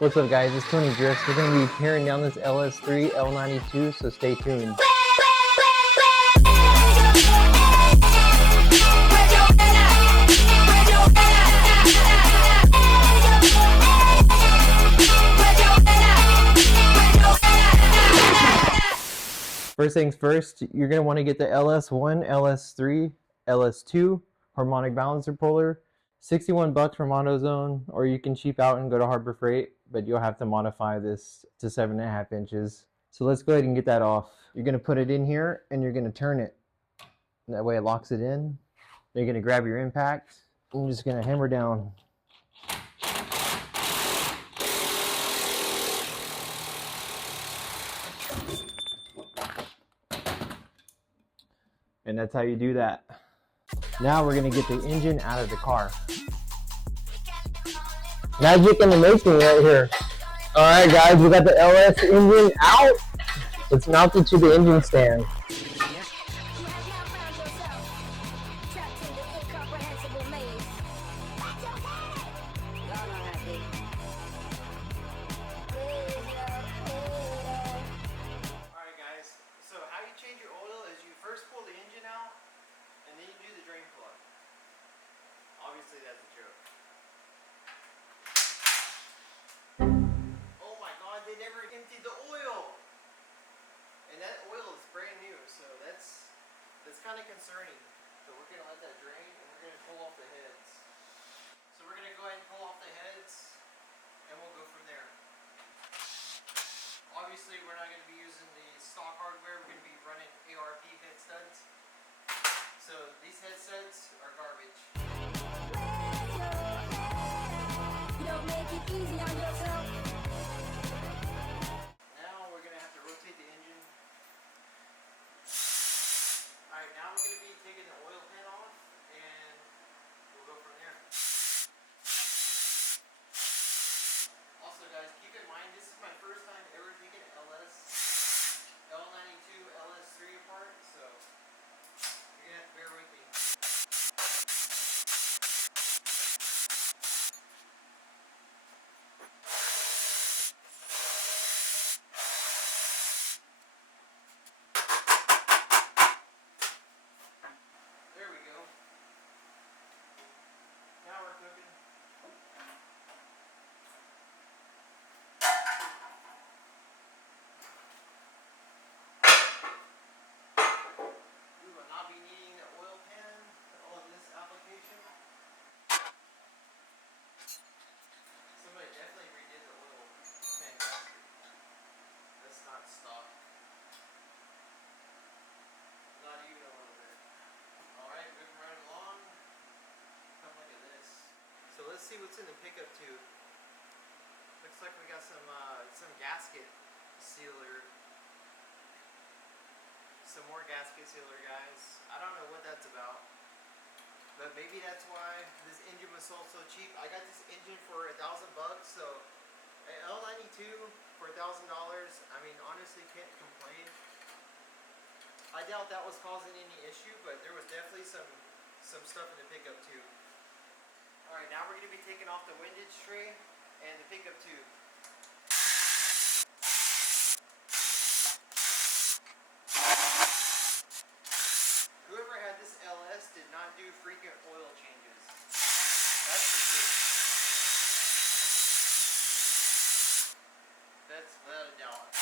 What's up guys, it's Tony Drifts. We're going to be tearing down this LS3 L92, so stay tuned. First things first, you're going to want to get the LS1, LS3, LS2 harmonic balancer puller. $61 from AutoZone, or you can cheap out and go to Harbor Freight, but you'll have to modify this to 7.5 inches. So let's go ahead and get that off. You're going to put it in here and you're going to turn it. That way it locks it in. You're going to grab your impact and you're just going to hammer down. And that's how you do that. Now we're going to get the engine out of the car. Magic in the making right here. Alright guys, we got the LS engine out. It's mounted to the engine stand. Obviously that's a joke. Oh my god, they never emptied the oil! And that oil is brand new, so that's kind of concerning. So we're going to let that drain and we're going to pull off the heads. So we're going to go ahead and pull off the heads and we'll go from there. Obviously we're not going to be using the stock hardware, we're going to be running ARP head studs. So these head studs are garbage. Now we're going to have to rotate the engine. Alright, now we're going to be taking the oil pan off and we'll go from there. Also guys, keep in mind this is my first time ever taking L92, LS3 apart, so you're going to have to bear with me. Let's see what's in the pickup tube. Looks like we got some gasket sealer. Some more gasket sealer, guys. I don't know what that's about, but maybe that's why this engine was sold so cheap. I got this engine for $1,000 bucks, so an L92 for $1,000. I mean, honestly, can't complain. I doubt that was causing any issue, but there was definitely some stuff in the pickup tube. Alright, now we're going to be taking off the windage tray and the pickup tube. Whoever had this LS did not do frequent oil changes. That's for sure. That's without a doubt.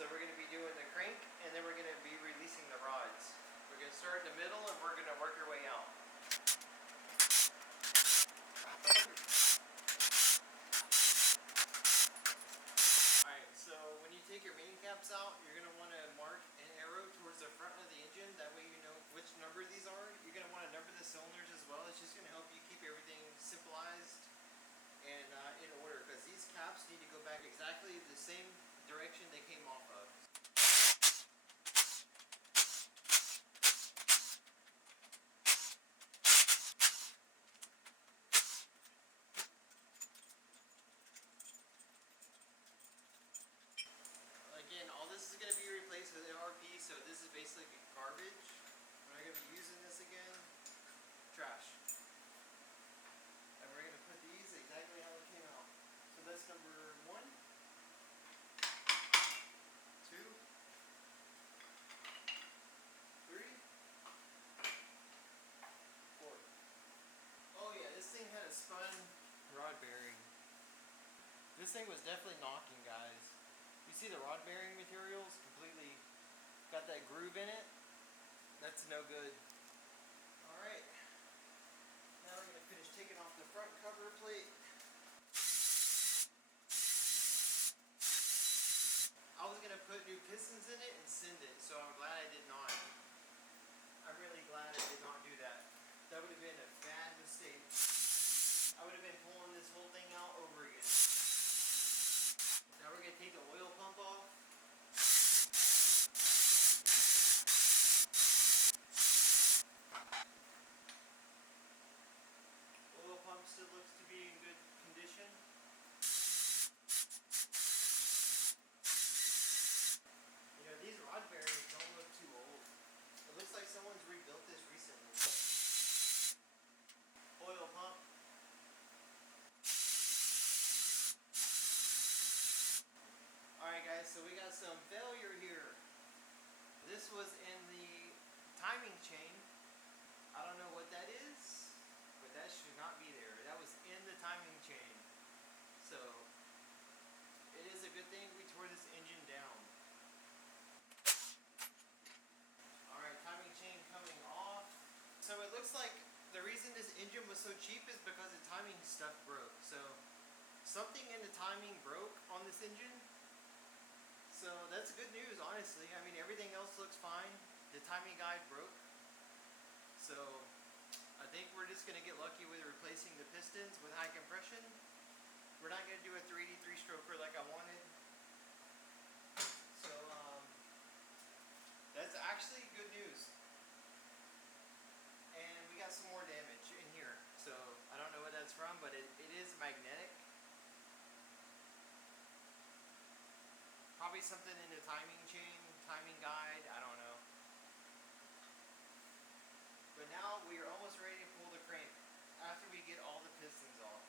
So we're going to be doing the crank and then we're going to be releasing the rods. We're going to start in the middle and we're going to work our way out. Alright, so when you take your main caps out, you're going to want to mark an arrow towards the front of the engine. That way you know which number these are. You're going to want to number the cylinders as well. It's just going to help you keep everything simplified and in order, because these caps need to go back exactly the same direction they came off of. Again, all this is going to be replaced This thing was definitely knocking, guys. You see the rod bearing materials completely got that groove in it. That's no good. Alright. Now we're going to finish taking off the front cover plate. I was going to put new pistons in it and send it, so I'm glad I did not. I'm really glad I did not do that. That would have been a bad mistake. I would have been pulling this whole thing out over again. Now we're going to take the oil pump off. Oil pump still looks to be in good condition. You know, these rod bearings don't look too old. It looks like someone's rebuilt this recently. Oil pump. Alright guys, so we got some failure here. This was in the timing chain. I don't know what that is, but that should not be there. That was in the timing chain. So, it is a good thing we tore this engine down. Alright, timing chain coming off. So it looks like the reason this engine was so cheap is because the timing stuff broke. So, something in the timing broke on this engine. So that's good news, honestly. I mean, everything else looks fine. The timing guide broke. So I think we're just going to get lucky with replacing the pistons with high compression. We're not going to do a 383 stroker like I wanted. So that's actually good news. And we got some more damage in here. So I don't know what that's from, but it is magnetic. Probably something in the timing chain, timing guide, I don't know. But now we are almost ready to pull the crank after we get all the pistons off.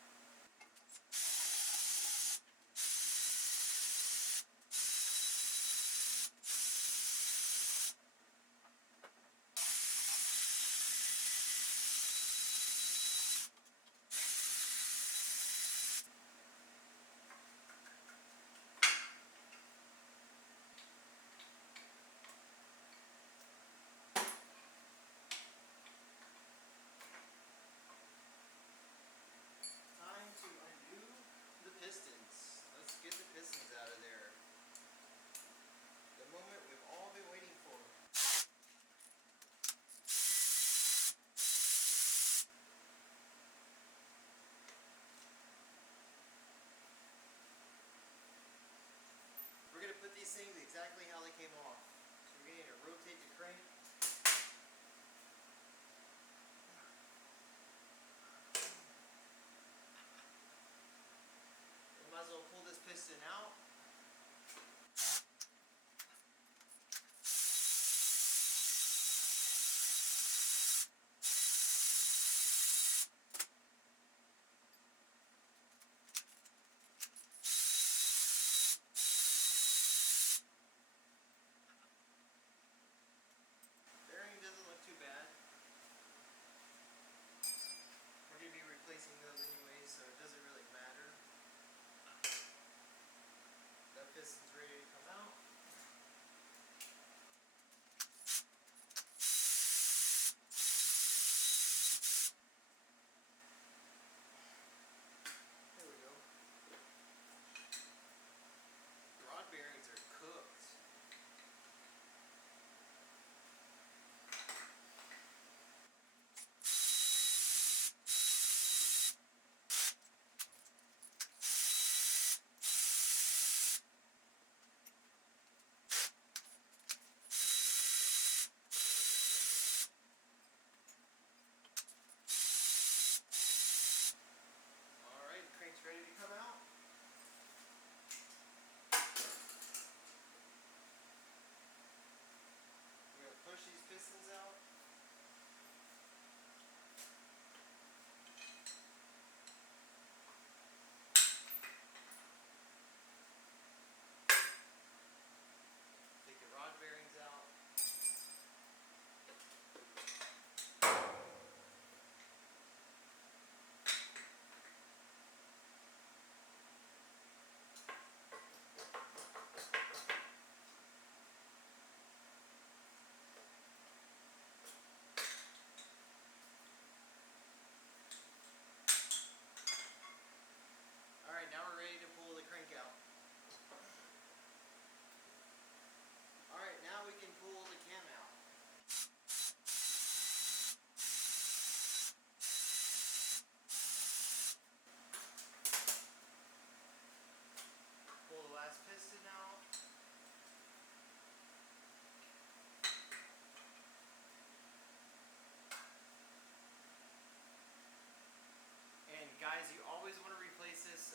guys, you always want to replace this.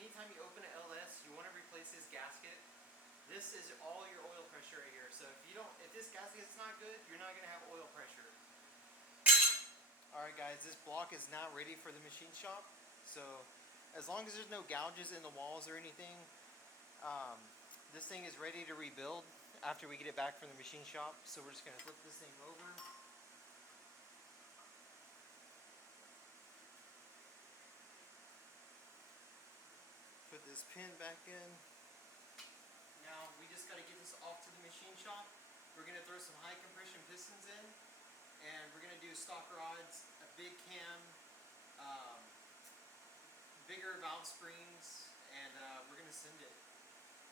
Anytime you open an LS, you want to replace this gasket. This is all your oil pressure right here. So if this gasket's not good, you're not gonna have oil pressure. All right, guys, this block is now ready for the machine shop. So as long as there's no gouges in the walls or anything, this thing is ready to rebuild after we get it back from the machine shop. So we're just gonna flip this thing over. Put this pin back in. Now we just got to get this off to the machine shop. We're going to throw some high compression pistons in, and we're going to do stock rods, a big cam, bigger valve springs, and we're going to send it.